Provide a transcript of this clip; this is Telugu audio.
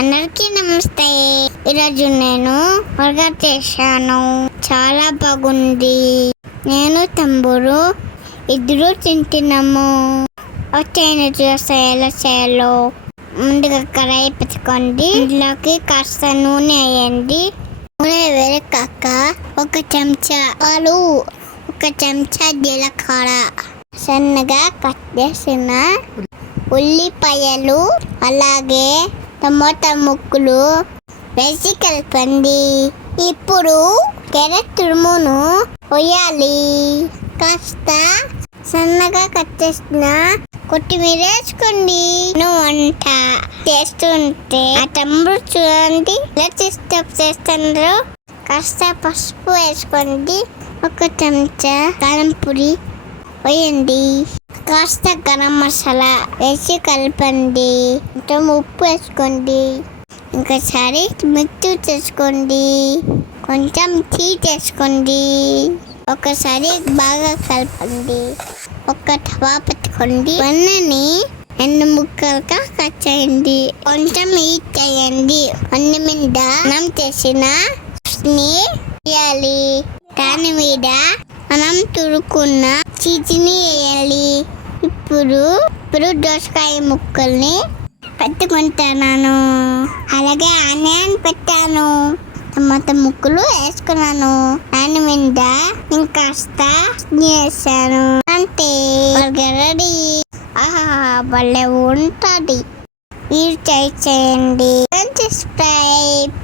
అందరికీ నమస్తే. ఈరోజు నేను బర్గర్ చేశాను. చాలా బాగుంది. నేను తమ్ముడు ఇద్దరు తింటున్నాము. వచ్చేను చూస్తే ఎలా చేయాలో. ముందుగా కడాయి పెట్టుకోండి. ఇంట్లోకి కాస్త నూనె వేయండి. నూనె వేడకాక 1 చెంచా ఆలు, 1 చెంచా జీలకర్ర, సన్నగా కట్ చేసిన ఉల్లిపాయలు, అలాగే టమోటా ముక్కలు వేసి కలపండి. ఇప్పుడు క్యారెట్ తురుమును వేయాలి. కాస్త సన్నగా కట్ చేసిన కొత్తిమీర వేసుకోండి. వంట చేస్తుంటే ఆ తమ్ముడు చూడండి ఎలా చేస్తున్నారు. కాస్త పసుపు వేసుకోండి. 1 చెంచా కారం పొడి వేయండి. కాస్త గరం మసాలా వేసి కలపండి. కొంచెం ఉప్పు వేసుకోండి. ఇంకోసారి మిక్స్ చేసుకోండి. కొంచెం టీ చేసుకోండి. ఒకసారి బాగా కలపండి. ఒక తవా పెట్టుకోండి. వెన్నని 2 ముక్కలుగా కట్ చేయండి. కొంచెం హీట్ చేయండి. అన్ని మీద మనం చేసిన వేయాలి. దాని మీద మనం తురుకున్న చీజ్ని వేయాలి. ఇప్పుడు దోసకాయ ముక్కల్ని పెట్టుకుంటున్నాను. అలాగే ఆనియన్ పెట్టాను. టమాటా ముక్కలు వేసుకున్నాను. దాని మీద ఇంకాస్త వేసాను. అంటే బర్గర్ రెడీ. భలే ఉంటుంది. మీరు ట్రై చేయండి. సబ్స్క్రైబ్.